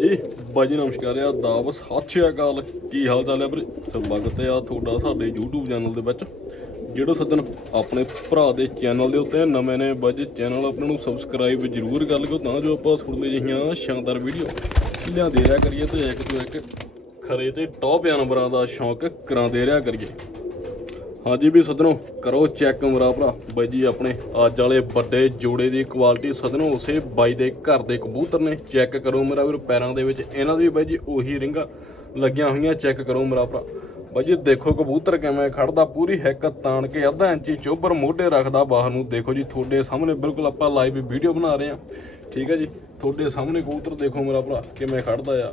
ਜੀ, ਬਾਜੀ ਨਮਸਕਾਰ ਆ ਦਾਵ ਸਤਿ ਸ਼੍ਰੀ ਅਕਾਲ। ਕੀ ਹਾਲ ਚਾਲ ਹੈ ਵੀਰੇ? ਸਵਾਗਤ ਆ ਤੁਹਾਡਾ ਸਾਡੇ YouTube ਚੈਨਲ ਦੇ ਵਿੱਚ। ਜਿਹੜੇ ਸੱਜਣ ਆਪਣੇ ਭਰਾ ਦੇ ਚੈਨਲ ਦੇ ਉੱਤੇ ਨਵੇਂ ਨੇ, ਬਾਜੀ ਚੈਨਲ ਆਪਣੇ ਨੂੰ ਸਬਸਕ੍ਰਾਈਬ ਜ਼ਰੂਰ ਕਰ ਲਿਓ, ਤਾਂ ਜੋ ਆਪਾਂ ਸੁਣਦੇ ਜਿਹੀਆਂ ਸ਼ਾਨਦਾਰ ਵੀਡੀਓ ਲਿਆਂਦੇ ਰਿਹਾ ਕਰੀਏ ਤੇ ਇੱਕ ਤੋਂ ਇੱਕ ਖਰੇ ਤੇ ਟੌਪ ਜਾਨਵਰਾਂ ਦਾ ਸ਼ੌਂਕ ਕਰਾਉਂਦੇ ਰਿਹਾ ਕਰੀਏ। ਹਾਂਜੀ ਵੀ ਸੱਜਣੋ, ਕਰੋ ਚੈੱਕ ਮੇਰਾ ਭਰਾ ਬਾਈ ਜੀ ਆਪਣੇ ਅੱਜ ਵਾਲੇ ਵੱਡੇ ਜੋੜੇ ਦੀ ਕੁਆਲਿਟੀ ਸੱਜਣੋ, ਉਸੇ ਬਾਈ ਦੇ ਘਰ ਦੇ ਕਬੂਤਰ ਨੇ। ਚੈੱਕ ਕਰੋ ਮੇਰਾ ਵੀਰ, ਪੈਰਾਂ ਦੇ ਵਿੱਚ ਇਹਨਾਂ ਦੀ ਬਾਈ ਜੀ ਉਹੀ ਰਿੰਗਾਂ ਲੱਗੀਆਂ ਹੋਈਆਂ। ਚੈੱਕ ਕਰੋ ਮੇਰਾ ਭਰਾ। ਬਾਈ ਜੀ ਦੇਖੋ ਕਬੂਤਰ ਕਿਵੇਂ ਖੜਦਾ, ਪੂਰੀ ਹੈਕ ਤਾਣ ਕੇ ਅੱਧਾ ਇੰਚੀ ਚੋਬਰ ਮੋਢੇ ਰੱਖਦਾ ਬਾਹਰ ਨੂੰ। ਦੇਖੋ ਜੀ ਤੁਹਾਡੇ ਸਾਹਮਣੇ ਬਿਲਕੁਲ ਆਪਾਂ ਲਾਈਵ ਵੀਡੀਓ ਬਣਾ ਰਹੇ ਹਾਂ। ਠੀਕ ਹੈ ਜੀ, ਤੁਹਾਡੇ ਸਾਹਮਣੇ ਕਬੂਤਰ ਦੇਖੋ ਮੇਰਾ ਭਰਾ, ਕਿਵੇਂ ਖੜਦਾ ਆ।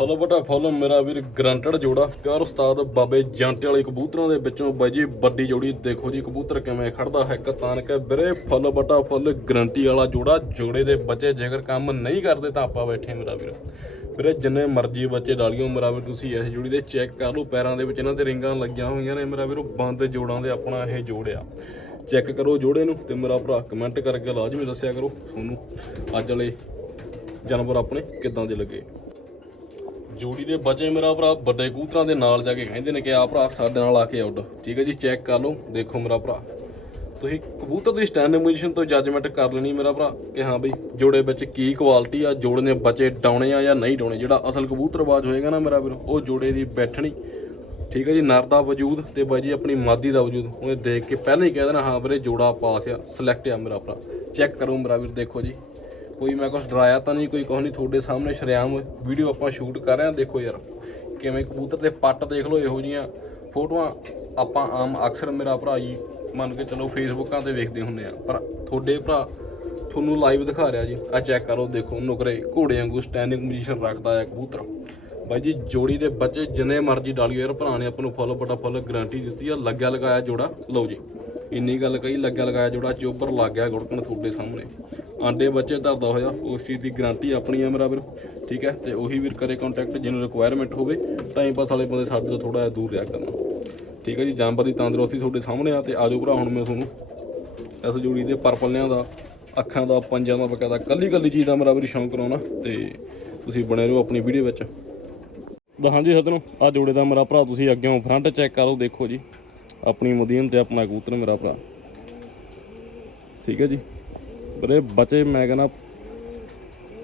ਫੁੱਲ ਬਟਾ ਫੁੱਲ, ਮੇਰਾ ਵੀਰ ਗਰੰਟਡ ਜੋੜਾ। ਪਿਆਰ ਉਸਤਾਦ ਬਾਬੇ ਜਾਂਟੇ ਵਾਲੇ ਕਬੂਤਰਾਂ ਦੇ ਵਿੱਚੋਂ ਬਾਈ ਜੀ, ਵੱਡੀ ਜੋੜੀ। ਦੇਖੋ ਜੀ, ਕਬੂਤਰ ਕਿਵੇਂ ਖੜਦਾ ਹੈ ਕਤਾਨ ਕੇ ਵੀਰੇ ਫੁੱਲ ਬਟਾ ਫੁੱਲ, ਗਰੰਟੀ ਵਾਲਾ ਜੋੜਾ, ਜੋੜੇ ਦੇ ਬੱਚੇ ਜੇਕਰ ਕੰਮ ਨਹੀਂ ਕਰਦੇ ਤਾਂ ਆਪਾਂ ਬੈਠੇ ਮੇਰਾ ਵੀਰ। ਵੀਰੇ, ਜਿੰਨੇ ਮਰਜ਼ੀ ਬੱਚੇ ਡਾਲੀਓ ਮੇਰਾ ਵੀਰ, ਤੁਸੀਂ ਇਸ ਜੋੜੀ ਦੇ ਚੈੱਕ ਕਰ ਲਓ, ਪੈਰਾਂ ਦੇ ਵਿੱਚ ਇਹਨਾਂ ਦੇ ਰਿੰਗਾਂ ਲੱਗੀਆਂ ਹੋਈਆਂ ਨੇ। ਮੇਰਾ ਵੀਰ ਉਹ ਬੰਦ ਜੋੜਾਂ ਦੇ ਆਪਣਾ ਇਹ ਜੋੜਿਆ ਚੈੱਕ ਕਰੋ ਜੋੜੇ ਨੂੰ ਤੇ ਮੇਰਾ ਭਰਾ ਕਮੈਂਟ ਕਰਕੇ ਲਾਜ਼ਮੀ ਦੱਸਿਆ ਕਰੋ। ਤੁਹਾਨੂੰ ਅੱਜ ਵਾਲੇ ਜਾਨਵਰ ਆਪਣੇ ਕਿੱਦਾਂ ਦੇ ਲੱਗੇ? ਜੋੜੀ ਦੇ ਬਚੇ ਮੇਰਾ ਭਰਾ, ਵੱਡੇ ਕਬੂਤਰਾਂ ਦੇ ਨਾਲ ਜਾ ਕੇ ਕਹਿੰਦੇ ਨੇ ਕਿ ਆ ਭਰਾ ਸਾਡੇ ਨਾਲ ਆ ਕੇ ਆਉਡ ਠੀਕ ਹੈ ਜੀ, ਚੈੱਕ ਕਰ ਲਓ, ਦੇਖੋ ਮੇਰਾ ਭਰਾ। ਤੁਸੀਂ ਕਬੂਤਰ ਦੀ ਸਟੈਂਡਿੰਗ ਪੋਜੀਸ਼ਨ ਤੋਂ ਜੱਜਮੈਂਟ ਕਰ ਲੈਣੀ ਮੇਰਾ ਭਰਾ, ਕਿ ਹਾਂ ਬਈ ਜੋੜੇ ਵਿੱਚ ਕੀ ਕੁਆਲਿਟੀ ਆ, ਜੋੜੇ ਦੇ ਬਚੇ ਡਾਉਣੇ ਆ ਜਾਂ ਨਹੀਂ ਡਾਉਣੇ। ਜਿਹੜਾ ਅਸਲ ਕਬੂਤਰਬਾਜ਼ ਹੋਏਗਾ ਨਾ ਮੇਰਾ ਵੀਰ, ਉਹ ਜੋੜੇ ਦੀ ਬੈਠਣੀ। ਠੀਕ ਹੈ ਜੀ, ਨਰ ਦਾ ਵਜੂਦ ਤੇ ਬਾਈ ਜੀ ਆਪਣੀ ਮਾਦੀ ਦਾ ਵਜੂਦ, ਉਹਨੇ ਦੇਖ ਕੇ ਪਹਿਲਾਂ ਹੀ ਕਹਿ ਦੇਣਾ, ਹਾਂ ਵੀਰੇ ਜੋੜਾ ਪਾਸ ਆ ਸਿਲੈਕਟ ਆ ਮੇਰਾ ਭਰਾ। ਚੈੱਕ ਕਰੋ ਮੇਰਾ ਵੀਰ, ਦੇਖੋ ਜੀ। ਕੋਈ ਮੈਂ ਕੁਛ ਡਰਾਇਆ ਤਾਂ ਨਹੀਂ, ਕੋਈ ਕੁਛ ਨਹੀਂ, ਤੁਹਾਡੇ ਸਾਹਮਣੇ ਸ਼ਰੇਆਮ ਵੀਡੀਓ ਆਪਾਂ ਸ਼ੂਟ ਕਰ ਰਹੇ ਹਾਂ। ਦੇਖੋ ਯਾਰ, ਕਿਵੇਂ ਕਬੂਤਰ ਦੇ ਪੱਟ ਦੇਖ ਲਓ, ਇਹੋ ਜੀਆਂ ਫੋਟੋਆਂ ਆਪਾਂ ਆਮ ਅਕਸਰ ਮੇਰਾ ਭਰਾ ਜੀ ਮੰਨ ਕੇ ਚਲੋ ਫੇਸਬੁੱਕਾਂ ਤੇ ਵੇਖਦੇ ਹੁੰਦੇ ਆ। ਪਰ ਤੁਹਾਡੇ ਭਰਾ ਤੁਹਾਨੂੰ ਲਾਈਵ ਦਿਖਾ ਰਿਹਾ ਜੀ। ਆ ਚੈੱਕ ਕਰੋ, ਦੇਖੋ ਨੁਕਰੇ ਘੋੜੇ ਵਾਂਗੂ ਸਟੈਂਡਿੰਗ ਪੋਜੀਸ਼ਨ ਰੱਖਦਾ ਹੈ ਕਬੂਤਰ। ਬਾਈ ਜੀ, ਜੋੜੀ ਦੇ ਬੱਚੇ ਜਿੰਨੇ ਮਰਜ਼ੀ ਡਾਲਿਓ ਯਾਰ, ਭਰਾ ਨੇ ਆਪਾਂ ਨੂੰ ਫੁੱਲ ਬਟਾ ਫੁੱਲ ਗਾਰੰਟੀ ਦਿੱਤੀ ਆ, ਲੱਗਿਆ ਲਗਾਇਆ ਜੋੜਾ। ਲਓ ਜੀ, ਇੰਨੀ ਗੱਲ ਕਹੀ, ਲੱਗਿਆ ਲਗਾਇਆ ਜੋੜਾ ਚੋਬਰ ਲੱਗ ਗਿਆ ਗੁੜਕਣ ਤੁਹਾਡੇ ਸਾਹਮਣੇ। ਆਂਡੇ ਬੱਚੇ ਧਰਦਾ ਹੋਇਆ, ਉਸ ਚੀਜ਼ ਦੀ ਗਾਰੰਟੀ ਆਪਣੀ ਆ ਮੇਰਾ ਵੀਰ ਠੀਕ ਹੈ? ਤੇ ਉਹੀ ਵੀਰ ਕਰੇ ਕੰਟੈਕਟ ਜਿਹਨੂੰ ਰਿਕੁਆਇਰਮੈਂਟ ਹੋਵੇ ਟਾਈਮ ਪਾਸ ਵਾਲੇ ਬੰਦੇ ਸਾਡੇ ਤੋਂ ਥੋੜਾ ਜਿਹਾ ਦੂਰ ਰਿਹਾ ਕਰਨਾ। ਠੀਕ ਹੈ ਜੀ, ਜਾਨਵਰ ਦੀ ਤੰਦਰੁਸਤੀ ਤੁਹਾਡੇ ਸਾਹਮਣੇ ਆ, ਤੇ ਆਜੋ ਭਰਾ, ਹੁਣ ਮੈਂ ਤੁਹਾਨੂੰ ਇਸ ਜੋੜੀ ਦੇ ਪਰਪਲਿਆਂ ਦਾ, ਅੱਖਾਂ ਦਾ, ਪੰਜਾਂ ਦਾ, ਬਕਾਇਦਾ ਕੱਲੀ ਕੱਲੀ ਚੀਜ਼ ਦਾ ਮੇਰਾ ਵੀਰ ਸ਼ੌਂਕ ਕਰਾਉਣਾ, ਤੇ ਤੁਸੀਂ ਬਣੇ ਰਹੋ ਆਪਣੀ ਵੀਡੀਓ ਵਿੱਚ। ਹਾਂਜੀ ਸੱਜਣੋ ਆ ਜੋੜੇ ਦਾ ਮੇਰਾ ਭਰਾ, ਤੁਸੀਂ ਅੱਗੇ ਫਰੰਟ ਚੈੱਕ ਕਰੋ ਦੇਖੋ ਜੀ। ਆਪਣੀ ਮਦੀਨ ਤੇ ਆਪਣਾ ਕਬੂਤਰ, ਮੇਰਾ ਭਰਾ। ਠੀਕ ਹੈ ਜੀ। ਵੀਰੇ, ਬੱਚੇ, ਮੈਂ ਕਹਿੰਦਾ,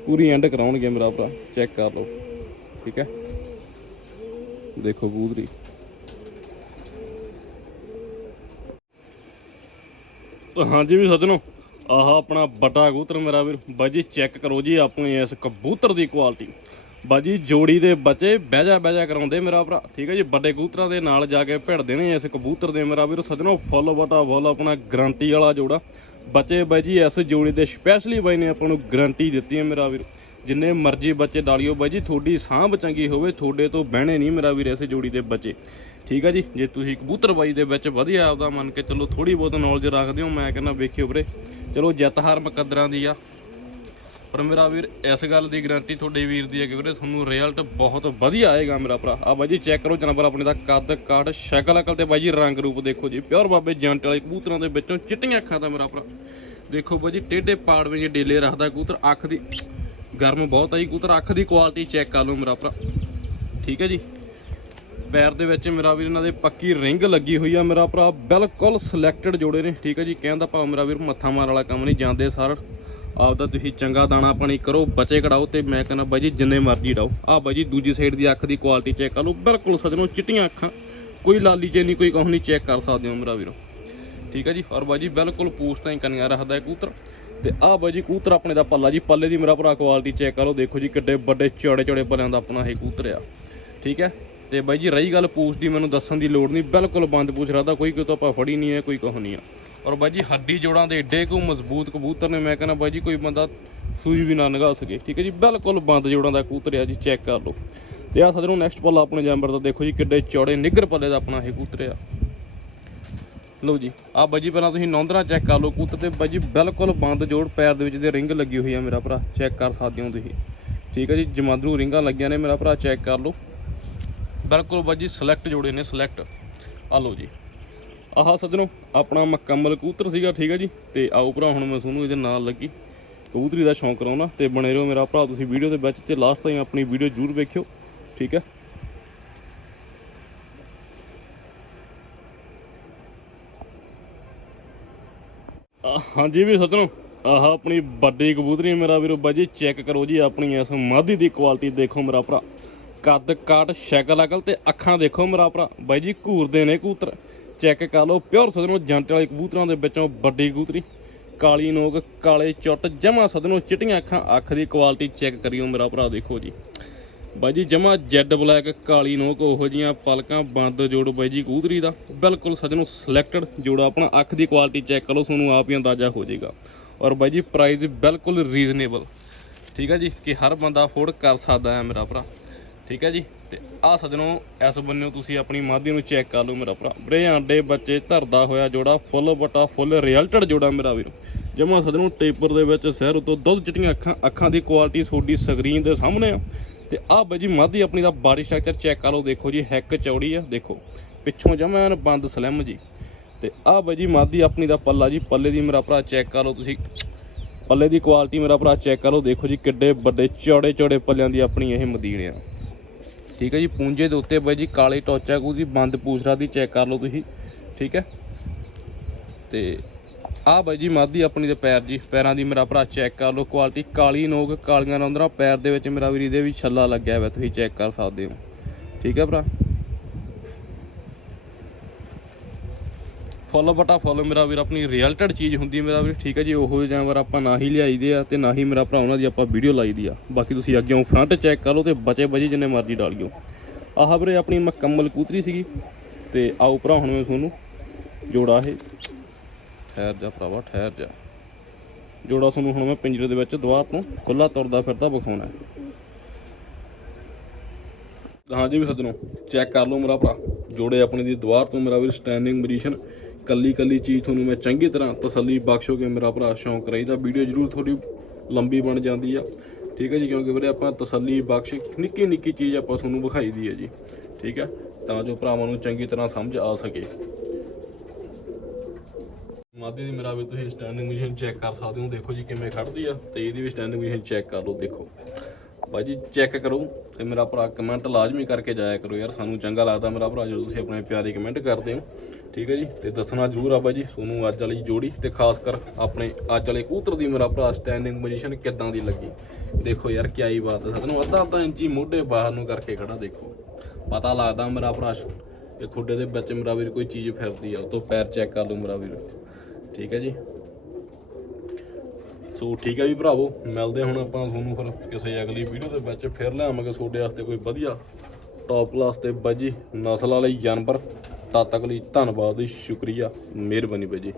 ਪੂਰੀ ਐਂਡ ਕਰਾਉਣਗੇ, ਮੇਰਾ ਭਰਾ। ਚੈੱਕ ਕਰ ਲਓ। ਠੀਕ ਹੈ। ਦੇਖੋ ਕਬੂਤਰੀ। ਹਾਂਜੀ ਵੀ ਸੱਜਣੋ ਆਹ ਆਪਣਾ ਬਟਾ ਕਬੂਤਰ ਮੇਰਾ ਵੀਰ। ਬਾਜੀ ਚੈੱਕ ਕਰੋ ਜੀ ਆਪਣੀ ਇਸ ਕਬੂਤਰ ਦੀ ਕੁਆਲਿਟੀ ਬਾਜੀ, ਜੋੜੀ ਦੇ ਬੱਚੇ ਬਹਿਜਾ ਬਹਿਜਾ ਕਰਾਉਂਦੇ ਮੇਰਾ ਭਰਾ। ਠੀਕ ਹੈ ਜੀ, ਵੱਡੇ ਕਬੂਤਰਾਂ ਦੇ ਨਾਲ ਜਾ ਕੇ ਭਿੜਦੇ ਨੇ ਇਸ ਕਬੂਤਰ ਦੇ ਮੇਰਾ ਵੀਰ ਸੱਜਣੋ, ਫੁੱਲ ਬਟਾ ਫੁੱਲ ਆਪਣਾ ਗਰੰਟੀ ਵਾਲਾ ਜੋੜਾ। ਬੱਚੇ ਬਾਜੀ ਇਸ ਜੋੜੀ ਦੇ ਸਪੈਸ਼ਲੀ ਬਾਈ ਨੇ ਆਪਾਂ ਨੂੰ ਗਰੰਟੀ ਦਿੱਤੀ ਹੈ ਮੇਰਾ ਵੀਰ। ਜਿੰਨੇ ਮਰਜ਼ੀ ਬੱਚੇ ਡਾਲਿਓ ਬਾਈ ਜੀ, ਤੁਹਾਡੀ ਸਾਂਭ ਚੰਗੀ ਹੋਵੇ, ਤੁਹਾਡੇ ਤੋਂ ਬਹਿਣੇ ਨਹੀਂ ਮੇਰਾ ਵੀਰ ਇਸ ਜੋੜੀ ਦੇ ਬੱਚੇ। ਠੀਕ ਹੈ ਜੀ, ਜੇ ਤੁਸੀਂ ਕਬੂਤਰਬਾਈ ਦੇ ਵਿੱਚ ਵਧੀਆ ਆਪਦਾ ਮੰਨ ਕੇ ਚਲੋ ਥੋੜੀ ਬਹੁਤ ਨੌਲੇਜ ਰੱਖਦੇ ਹੋ, ਮੈਂ ਕਹਿੰਦਾ ਵੇਖਿਓ ਵੀਰੇ। ਚਲੋ ਜਿੱਤ ਹਾਰ ਮੁਕੱਦਰਾਂ ਦੀ ਆ। ਪਰ ਮੇਰਾ ਵੀਰ, ਇਸ ਗੱਲ ਦੀ ਗਾਰੰਟੀ ਤੁਹਾਡੇ ਵੀਰ ਦੀ ਹੈ ਕਿ ਵੀਰੇ ਤੁਹਾਨੂੰ ਰਿਜ਼ਲਟ ਬਹੁਤ ਵਧੀਆ ਆਏਗਾ ਮੇਰਾ ਭਰਾ। ਆ ਬਾਈ ਜੀ ਚੈੱਕ ਕਰੋ ਜਨਵਰ ਆਪਣੇ ਦਾ ਕੱਦ, ਕਾਠ, ਸ਼ਕਲ ਅਕਲ ਤੇ ਬਾਈ ਜੀ ਰੰਗ ਰੂਪ ਦੇਖੋ ਜੀ। ਪਿਓਰ ਬਾਬੇ ਜੰਟ ਵਾਲੇ ਕਬੂਤਰਾਂ ਦੇ ਵਿੱਚੋਂ ਚਿੱਟੀਆਂ ਅੱਖਾਂ ਦਾ ਮੇਰਾ ਭਰਾ। ਦੇਖੋ ਬਾਈ ਜੀ, ਟੇਢੇ ਪਾੜਵੇਂ ਜਿਹੇ ਡੇਲੇ ਰੱਖਦਾ ਕਬੂਤਰ, ਅੱਖ ਦੀ ਗਰਮ ਬਹੁਤ ਆਈ ਕਬੂਤਰ। ਅੱਖ ਦੀ ਕੁਆਲਿਟੀ ਚੈੱਕ ਕਰ ਲਓ ਮੇਰਾ ਭਰਾ। ਠੀਕ ਹੈ ਜੀ? ਪੈਰ ਦੇ ਵਿੱਚ ਮੇਰਾ ਵੀਰ ਇਹਨਾਂ ਦੇ ਪੱਕੀ ਰਿੰਗ ਲੱਗੀ ਹੋਈ ਆ ਮੇਰਾ ਭਰਾ। ਬਿਲਕੁਲ ਸਿਲੈਕਟਡ ਜੋੜੇ ਨੇ। ਠੀਕ ਹੈ ਜੀ? ਕਹਿੰਦਾ ਭਾਵ ਮੇਰਾ ਵੀਰ ਮੱਥਾ ਮਾਰ ਵਾਲਾ ਕੰਮ ਨਹੀਂ, ਜਾਂਦੇ ਸਰ। ਆਪਦਾ ਤੁਸੀਂ ਚੰਗਾ ਦਾਣਾ ਪਾਣੀ ਕਰੋ, ਬੱਚੇ ਕਢਾਓ ਤੇ ਮੈਂ ਕਹਿੰਦਾ ਬਾਈ ਜੀ ਜਿੰਨੇ ਮਰਜ਼ੀ ਡਾਓ। ਆਹ ਬਾਈ ਜੀ ਦੂਜੀ ਸਾਈਡ ਦੀ ਅੱਖ ਦੀ ਕੁਆਲਿਟੀ ਚੈੱਕ ਕਰ ਲਓ। ਬਿਲਕੁਲ ਸਜਣੋ ਚਿੱਟੀਆਂ ਅੱਖਾਂ। ਕੋਈ ਲਾਲੀ ਜੇ ਨਹੀਂ ਕੋਈ ਕਹੋ ਨਹੀਂ ਚੈੱਕ ਕਰ ਸਕਦੇ ਹੋ ਮੇਰਾ ਵੀਰੋ। ਠੀਕ ਹੈ ਜੀ? ਔਰ ਬਾਈ ਜੀ ਬਿਲਕੁਲ ਪੂਛ ਤਾਂ ਹੀ ਕੰਨੀਆਂ ਰੱਖਦਾ ਹੈ ਕਬੂਤਰ। ਤੇ ਆਹ ਬਾਈ ਜੀ ਕੂਤਰ ਆਪਣੇ ਦਾ ਪੱਲਾ ਜੀ। ਪੱਲੇ ਦੀ ਮੇਰਾ ਭਰਾ ਕੁਆਲਿਟੀ ਚੈੱਕ ਕਰੋ ਦੇਖੋ ਜੀ ਕਿੱਡੇ ਵੱਡੇ, ਚੌੜੇ ਚੌੜੇ ਪੱਲਿਆਂ ਦਾ ਆਪਣਾ ਇਹ ਕੂਤਰ ਆ। ਠੀਕ ਹੈ? ਤੇ ਬਾਈ ਜੀ ਰਹੀ ਗੱਲ ਪੂਛ ਦੀ, ਮੈਨੂੰ ਦੱਸਣ ਦੀ ਲੋੜ ਨਹੀਂ। ਬਿਲਕੁਲ ਬੰਦ ਪੂਛ ਰਹਦਾ ਕੋਈ ਕੋਈ ਆਪਾਂ ਫੜੀ ਨਹੀਂ ਹੈ, ਕੋਈ ਕਹੋ ਨਹੀਂ ਆ। ਔਰ ਬਾਈ ਜੀ ਹੱਡੀ ਜੋੜਾਂ ਦੇ ਏਡੇ ਕੋ ਮਜ਼ਬੂਤ ਕਬੂਤਰ ਨੇ, ਮੈਂ ਕਹਿੰਦਾ ਬਾਈ ਜੀ ਕੋਈ ਬੰਦਾ ਸੂਈ ਵੀ ਨਾ ਨਗਾ ਸਕੇ। ਠੀਕ ਹੈ ਜੀ, ਬਿਲਕੁਲ ਬੰਦ ਜੋੜਾਂ ਦਾ ਕਬੂਤਰ ਆ ਜੀ, ਚੈੱਕ ਕਰ ਲਓ। ਤੇ ਆ ਸਦਰੋਂ ਨੈਕਸਟ ਪੱਲਾ ਆਪਣੇ ਜੈਂਬਰ ਦਾ, ਦੇਖੋ ਜੀ ਕਿੱਡੇ ਚੌੜੇ ਨਿੱਗਰ ਪੱਲੇ ਦਾ ਆਪਣਾ ਇਹ ਕਬੂਤਰ ਆ। ਲਓ ਜੀ ਆ ਬਾਜੀ ਪਹਿਲਾਂ ਤੁਸੀਂ ਨੌਂਦਰਾ ਚੈੱਕ ਕਰ ਲਓ ਕਬੂਤਰ ਤੇ। ਬਾਜੀ ਬਿਲਕੁਲ ਬੰਦ ਜੋੜ, ਪੈਰ ਦੇ ਵਿੱਚ ਦੇ ਰਿੰਗ ਲੱਗੀ ਹੋਈ ਆ ਮੇਰਾ ਭਰਾ, ਚੈੱਕ ਕਰ ਸਕਦੇ ਹੋ ਤੁਸੀਂ। ਠੀਕ ਹੈ ਜੀ, ਜਮਾਂਦਰੂ ਰਿੰਗਾਂ ਲੱਗੀਆਂ ਨੇ ਮੇਰਾ ਭਰਾ, ਚੈੱਕ ਕਰ ਲਓ। ਬਿਲਕੁਲ ਬਾਜੀ ਸਿਲੈਕਟ ਜੋੜੇ ਨੇ ਸਿਲੈਕਟ ਆ ਲਓ ਜੀ। ਆਹ ਸੱਜਣੋ, ਆਪਣਾ ਮੁਕੰਮਲ ਕਬੂਤਰ ਸੀਗਾ, ਠੀਕ ਹੈ ਜੀ? ਤੇ ਆਓ ਭਰਾ, ਹੁਣ ਮੈਂ ਤੁਹਾਨੂੰ ਇਹਦੇ ਨਾਲ ਲੱਗੀ। ਕਬੂਤਰੀ ਦਾ ਸ਼ੌਂਕ ਕਰਾਉਣਾ ਤੇ ਬਣੇ ਰਹੋ ਮੇਰਾ ਭਰਾ, ਤੁਸੀਂ ਵੀਡੀਓ ਦੇ ਵਿੱਚ ਤੇ ਲਾਸਟ ਤਾਈਂ ਆਪਣੀ ਵੀਡੀਓ ਜ਼ਰੂਰ ਵੇਖਿਓ, ਠੀਕ ਹੈ ਹਾਂਜੀ ਵੀ ਸੱਜਣੋ, ਆਹ ਆਪਣੀ ਵੱਡੀ ਕਬੂਤਰੀ ਮੇਰਾ ਵੀਰੋ ਬਾਜੀ ਚੈੱਕ ਕਰੋ ਜੀ ਆਪਣੀ ਇਸ ਮਾਦੀ ਦੀ ਕੁਆਲਿਟੀ ਦੇਖੋ ਮੇਰਾ ਭਰਾ। ਕੱਦ ਕਾਟ ਸ਼ਕਲ ਅਕਲ ਤੇ ਅੱਖਾਂ ਦੇਖੋ ਮੇਰਾ ਭਰਾ। ਬਾਈ ਜੀ, ਘੂਰਦੇ ਨੇ ਕਬੂਤਰ। ਚੈੱਕ ਕਰ ਲਓ। ਪਿਓਰ ਸਦਨੋਂ ਜੰਟ ਵਾਲੇ ਕਬੂਤਰਾਂ ਦੇ ਵਿੱਚੋਂ ਵੱਡੀ ਕਬੂਤਰੀ, ਕਾਲੀ ਨੋਕ, ਕਾਲੇ ਚੁੱਟ ਜਮਾ ਸਦਨੋਂ ਚਿੱਟੀਆਂ ਅੱਖਾਂ, ਅੱਖ ਦੀ ਕੁਆਲਿਟੀ ਚੈੱਕ ਕਰਿਓ ਮੇਰਾ ਭਰਾ, ਦੇਖੋ ਜੀ। ਬਾਈ ਜੀ ਜਮਾ ਜੈਡ ਬਲੈਕ, ਕਾਲੀ ਨੋਕ, ਉਹੋ ਜੀਆਂ ਪਲਕਾਂ ਬੰਦ ਜੋੜ ਬਾਈ ਜੀ ਕਬੂਤਰੀ ਦਾ। ਬਿਲਕੁਲ ਸੱਜਣੋ ਸਿਲੈਕਟਡ ਜੋੜਾ, ਆਪਣਾ ਅੱਖ ਦੀ ਕੁਆਲਿਟੀ ਚੈੱਕ ਕਰੋ ਤੁਹਾਨੂੰ ਆਪ ਹੀ ਅੰਦਾਜ਼ਾ ਹੋ ਜਾਏਗਾ। ਔਰ ਬਾਈ ਜੀ ਪ੍ਰਾਈਸ ਬਿਲਕੁਲ ਰੀਜ਼ਨੇਬਲ ਠੀਕ ਹੈ ਜੀ, ਕਿ ਹਰ ਬੰਦਾ ਅਫੋਰਡ ਕਰ ਸਕਦਾ ਹੈ ਮੇਰਾ ਭਰਾ। ਠੀਕ ਹੈ ਜੀ ਤੇ ਆ ਸੱਜਣੋ, ਇਸ ਬੰਨਿਓ ਤੁਸੀਂ ਆਪਣੀ ਮਾਦੀ ਨੂੰ ਚੈੱਕ ਕਰ ਲਓ ਮੇਰਾ ਭਰਾ। ਬਰੇ ਆਂਡੇ ਬੱਚੇ, ਧਰਦਾ ਹੋਇਆ ਜੋੜਾ, ਫੁੱਲ ਬਟਾ, ਫੁੱਲ ਰਿਜ਼ਲਟਡ ਜੋੜਾ ਮੇਰਾ ਵੀਰ। ਜਮਾ ਸੱਜਣੋ, ਟੇਪਰ ਦੇ ਵਿੱਚ ਸਹਿਰ ਉਤੋਂ ਦੁੱਧ ਚਿੱਟੀਆਂ ਅੱਖਾਂ ਅੱਖਾਂ ਦੀ ਕੁਆਲਿਟੀ ਤੁਹਾਡੀ ਸਕਰੀਨ ਦੇ ਸਾਹਮਣੇ ਆ। ਤੇ ਆ ਬਾਈ ਜੀ ਮਾਦੀ ਆਪਣੀ ਦਾ ਬਾਡੀ ਸਟਰਕਚਰ ਚੈੱਕ ਕਰ ਲਓ, ਦੇਖੋ ਜੀ, ਹੈਕ ਚੌੜੀ ਆ, ਦੇਖੋ। ਪਿੱਛੋਂ ਜਮਾ ਐਨ ਬੰਦ ਸਲਿਮ ਜੀ। ਤੇ ਆ ਬਾਈ ਜੀ ਮਾਦੀ ਆਪਣੀ ਦਾ ਪੱਲਾ ਜੀ, ਪੱਲੇ ਦੀ ਮੇਰਾ ਭਰਾ ਚੈੱਕ ਕਰ ਲਓ ਤੁਸੀਂ। ਪੱਲੇ ਦੀ ਕੁਆਲਿਟੀ ਮੇਰਾ ਭਰਾ ਚੈੱਕ ਕਰ ਲਓ, ਦੇਖੋ ਜੀ, ਕਿੱਡੇ ਵੱਡੇ ਚੌੜੇ ਚੌੜੇ ਪੱਲਿਆਂ ਦੀ ਆਪਣੀ ਇਹ ਮਦੀਨ ਆ। ਠੀਕ ਹੈ ਜੀ, ਪੂੰਜੇ ਦੇ ਉੱਤੇ ਬਾਈ ਜੀ ਕਾਲੀ ਟੋਚਾ ਕੂ ਦੀ ਬੰਦ ਪੂਛਰਾ ਦੀ ਚੈੱਕ ਕਰ ਲਓ ਤੁਸੀਂ, ਠੀਕ ਹੈ। ਤੇ ਆ ਬਾਈ ਜੀ ਮਾਦੀ ਆਪਣੀ ਦੇ ਪੈਰ ਜੀ, ਪੈਰਾਂ ਦੀ ਮੇਰਾ ਭਰਾ ਚੈੱਕ ਕਰ ਲਓ, ਕੁਆਲਿਟੀ ਕਾਲੀ ਨੋਕ, ਕਾਲੀਆਂ ਰੌਂਦਰਾਂ, ਪੈਰ ਦੇ ਵਿੱਚ ਮੇਰਾ ਵੀਰ ਇਹਦੇ ਵੀ ਛੱਲਾ ਲੱਗਿਆ ਹੋਇਆ, ਤੁਸੀਂ ਚੈੱਕ ਕਰ ਸਕਦੇ ਹੋ, ਠੀਕ ਹੈ ਭਰਾ। ਫੁੱਲ ਬਟਾ ਫੁੱਲ, ਮੇਰਾ ਵੀਰ ਆਪਣੀ ਰਿਅਲਟਡ ਚੀਜ਼ ਹੁੰਦੀ ਮੇਰਾ ਵੀਰ, ਠੀਕ ਹੈ ਜੀ, ਉਹੋ ਜਾਨਵਰ ਆਪਾਂ ਨਾ ਹੀ ਲਿਆਈਦੇ ਆ ਤੇ ਨਾ ਹੀ ਮੇਰਾ ਭਰਾ ਉਹਨਾਂ ਦੀ ਆਪਾਂ ਵੀਡੀਓ ਲਾਈਦੀ ਆ। ਬਾਕੀ ਤੁਸੀਂ ਅੱਗੇੋਂ ਫਰੰਟ ਚੈੱਕ ਕਰ ਲਓ ਤੇ ਬਚੇ ਬਜੀ ਜਿੰਨੇ ਮਰਜ਼ੀ ਡਾਲਿਓ ਆਹ ਵੀਰੇ ਆਪਣੀ ਮੁਕੰਮਲ ਕੂਤਰੀ ਸੀਗੀ ਤੇ ਆਓ ਭਰਾ, ਹੁਣ ਮੈਂ ਤੁਹਾਨੂੰ ਜੋੜਾ ਇਹ। ਠਹਿਰ ਜਾ ਭਰਾਵਾ, ਠਹਿਰ ਜਾ। ਜੋੜਾ ਤੁਹਾਨੂੰ ਹੁਣ ਮੈਂ ਪਿੰਜਰੇ ਦੇ ਵਿੱਚ ਦੁਆਰ ਤੋਂ ਖੁੱਲਾ ਤੁਰਦਾ ਫਿਰਦਾ ਵਿਖਾਉਣਾ। ਹੈ ਹਾਂਜੀ ਵੀ ਸੱਜਣੋ ਚੈੱਕ ਕਰ ਲਓ ਮੇਰਾ ਭਰਾ। ਜੋੜੇ ਆਪਣੀ ਦੀ ਦੁਆਰ ਤੋਂ ਮੇਰਾ ਵੀਰ ਸਟੈਂਡਿੰਗ ਪੋਜੀਸ਼ਨ ਕੱਲੀ ਕੱਲੀ ਚੀਜ਼ ਤੁਹਾਨੂੰ ਮੈਂ ਚੰਗੀ ਤਰ੍ਹਾਂ ਤਸੱਲੀ ਬਖਸ਼ੋਗੇ ਮੇਰਾ ਭਰਾ ਸ਼ੌਂਕ ਰਹੀਦਾ। ਵੀਡੀਓ ਜ਼ਰੂਰ ਥੋੜੀ ਲੰਬੀ ਬਣ ਜਾਂਦੀ ਆ। ਠੀਕ ਹੈ ਜੀ, ਕਿਉਂਕਿ ਵੀਰੇ ਆਪਾਂ ਤਸੱਲੀ, ਬਖਸ਼ ਨਿੱਕੀ ਨਿੱਕੀ ਚੀਜ਼ ਆਪਾਂ ਤੁਹਾਨੂੰ ਵਿਖਾਈ ਦੀ ਹੈ ਜੀ। ਠੀਕ ਹੈ ਤਾਂ ਜੋ ਭਰਾਵਾਂ ਨੂੰ ਚੰਗੀ ਤਰ੍ਹਾਂ ਸਮਝ ਆ ਸਕੇ। ਮਾਦੀ ਦੀ ਮੇਰਾ ਵੀ ਤੁਸੀਂ ਸਟੈਂਡਿੰਗ ਪੋਜੀਸ਼ਨ ਚੈੱਕ ਕਰ ਸਕਦੇ ਹੋ। ਦੇਖੋ ਜੀ ਕਿਵੇਂ ਖੜਦੀ ਆ। ਤੇ ਇਹਦੀ ਵੀ ਸਟੈਂਡਿੰਗ ਪੋਜੀਸ਼ਨ ਚੈੱਕ ਕਰ ਲਓ, ਦੇਖੋ। ਭਾਈ ਜੀ ਚੈੱਕ ਕਰੋ ਤੇ ਮੇਰਾ ਭਰਾ ਕਮੈਂਟ ਲਾਜ਼ਮੀ ਕਰਕੇ ਜਾਇਆ ਕਰੋ ਯਾਰ, ਸਾਨੂੰ ਚੰਗਾ ਲੱਗਦਾ ਮੇਰਾ ਭਰਾ, ਜਦੋਂ ਤੁਸੀਂ ਆਪਣੇ ਪਿਆਰੇ ਕਮੈਂਟ ਕਰਦੇ ਹੋ। ਠੀਕ ਹੈ ਜੀ, ਤੇ ਦੱਸਣਾ ਜ਼ਰੂਰ ਆ ਬਾਈ ਜੀ, ਤੁਹਾਨੂੰ ਅੱਜ ਵਾਲੀ ਜੋੜੀ ਤੇ ਖਾਸ ਕਰ ਆਪਣੇ ਅੱਜ ਵਾਲੇ ਕੂਤਰ ਦੀ ਮੇਰਾ ਭਰਾ ਸਟੈਂਡਿੰਗ ਪੋਜੀਸ਼ਨ ਕਿੱਦਾਂ ਦੀ ਲੱਗੀ। ਦੇਖੋ ਯਾਰ ਕੀ ਆਈ ਬਾਤ ਹੈ ਸਾਨੂੰ ਅੱਧਾ ਅੱਧਾ ਇੰਚੀ ਮੋਢੇ ਬਾਹਰ ਨੂੰ ਕਰਕੇ ਖੜਾ ਦੇਖੋ। ਪਤਾ ਲੱਗਦਾ ਮੇਰਾ ਭਰਾ ਇਹ ਖੁੱਡੇ ਦੇ ਵਿੱਚ ਮੇਰਾ ਵੀਰ ਕੋਈ ਚੀਜ਼ ਫਿਰਦੀ ਆ, ਉਹ ਤੋਂ ਪੈਰ ਚੈੱਕ ਕਰ ਲਓ ਮੇਰਾ ਵੀਰ। ਠੀਕ ਹੈ ਜੀ ਸੋ ਠੀਕ ਹੈ ਜੀ ਭਰਾਵੋ, ਮਿਲਦੇ ਹੁਣ ਆਪਾਂ ਤੁਹਾਨੂੰ ਫਿਰ ਕਿਸੇ ਅਗਲੀ ਵੀਡੀਓ ਦੇ ਵਿੱਚ। ਫਿਰ ਲਿਆਵਾਂਗੇ ਤੁਹਾਡੇ ਵਾਸਤੇ ਕੋਈ ਵਧੀਆ ਟੌਪ ਕਲਾਸ ਤੇ ਬਾਜੀ ਨਸਲ ਵਾਲੇ ਜਾਨਵਰ। ਤਦ ਤੱਕ ਲਈ ਧੰਨਵਾਦ ਜੀ, ਸ਼ੁਕਰੀਆ, ਮਿਹਰਬਾਨੀ ਬਾਜੀ।